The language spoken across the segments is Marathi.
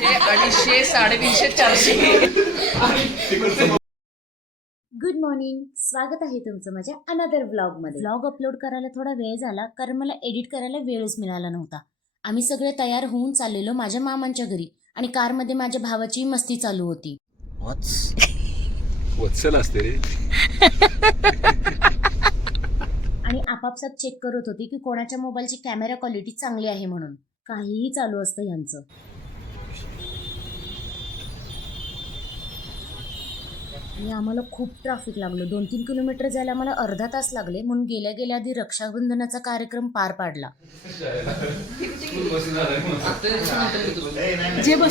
250, 250, 400. गुड मॉर्निंग, स्वागत आहे तुमचं माझ्या अनदर व्लॉगमध्ये. व्लॉग अपलोड करायला थोडा वेळ झाला कारण मला एडिट करायला वेळच मिळाला नव्हता. आम्ही सगळे तयार होऊन चाललेलो माझ्या मामांच्या घरी आणि कारमध्ये माझ्या भावाची मस्ती चालू होती. वत्सल असते रे. आणि आपापसात चेक करत होती की कोणाच्या मोबाईलची कॅमेरा क्वालिटी चांगली आहे म्हणून. काहीही चालू असतं यांचं. आणि आम्हाला खूप ट्रॅफिक लागलं. 2-3 किलोमीटर जायला आम्हाला अर्धा तास लागले. म्हणून गेल्या गेल्या आधी रक्षाबंधनाचा कार्यक्रम पार पाडला.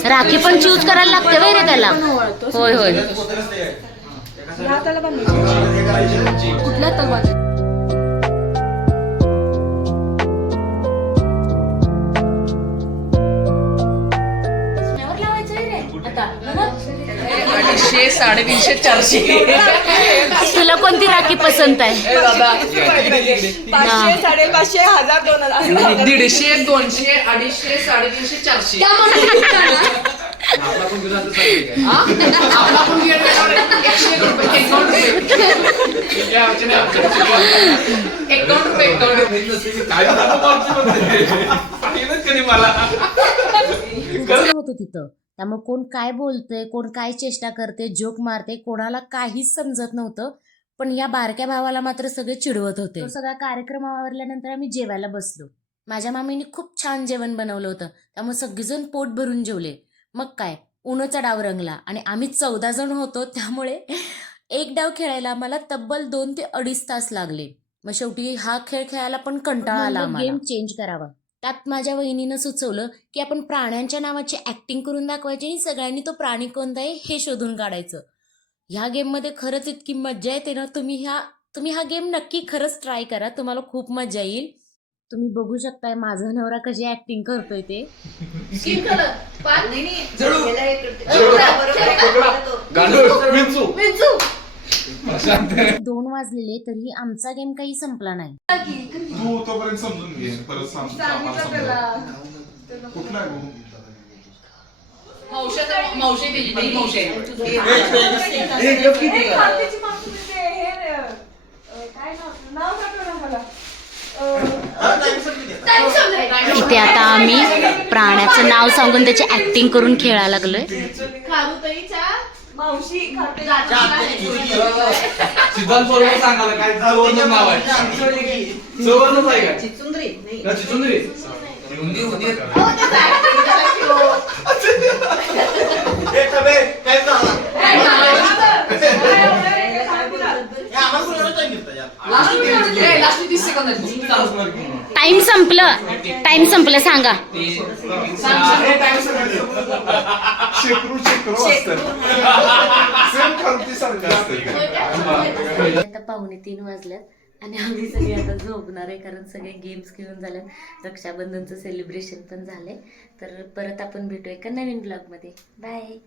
राखी पण चूज करायला लागते वय रे त्याला. होय होय. कुठला तलवार? अडीचशे, 250, 400. तुला कोणती राखी पसंत आहे? 500, 550, 1000, 2000. 150, 200, 250, 350, 400. आपला पण गेला तर चालेल काय? आपला पण गेला तर 101 रुपये. 1 रुपये. होतो तिथं. त्यामुळे कोण काय बोलतंय, कोण काय चेष्टा करते, जोक मारते, कोणाला काहीच समजत नव्हतं. पण या बारक्या भावाला मात्र सगळे चिडवत होते. तो सगळा कार्यक्रम आवरल्यानंतर आम्ही जेवायला बसलो. माझ्या मामीने खूप छान जेवण बनवलं होतं. त्यामुळे सगळेजण पोट भरून जेवले. मग काय, उन्हाचा डाव रंगला आणि आम्ही 14 जण होतो. त्यामुळे एक डाव खेळायला मला तब्बल 2 ते 2.5 तास लागले. मग शेवटी हा खेळ खेळायला पण कंटाळा आला. गेम चेंज करावा. त्यात माझ्या वहिनीनं सुचवलं की आपण प्राण्यांच्या नावाची ऍक्टिंग करून दाखवायची आणि सगळ्यांनी तो प्राणी कोणता आहे हे शोधून काढायचं. ह्या गेममध्ये खरंच इतकी मज्जा येते ना. तुम्ही हा गेम नक्की खरंच ट्राय करा. तुम्हाला खूप मज्जा येईल. तुम्ही बघू शकताय माझा नवरा कशी ऍक्टिंग करतोय ते. 2 वाजलेले तरी आमचा गेम काही संपला नाही. तू तोपर्यंत समजून घे. परत कुठला इथे आता आम्ही प्राण्याचं नाव सांगून त्याची ऍक्टिंग करून खेळायला लागलोय. मावशी खाते. सिद्धांत बरोबर सांगायला काय जवळचं नाव आहे. जवळच आहे का? चिचुंद्री. टाइम संपलं सांगा. आता 2:45 वाजल्यात आणि आम्ही सगळे आता झोपणार आहे कारण सगळे गेम्स खेळून झाले. रक्षाबंधनचं सेलिब्रेशन पण झालंय. तर परत आपण भेटूया एका नवीन ब्लॉगमध्ये. बाय.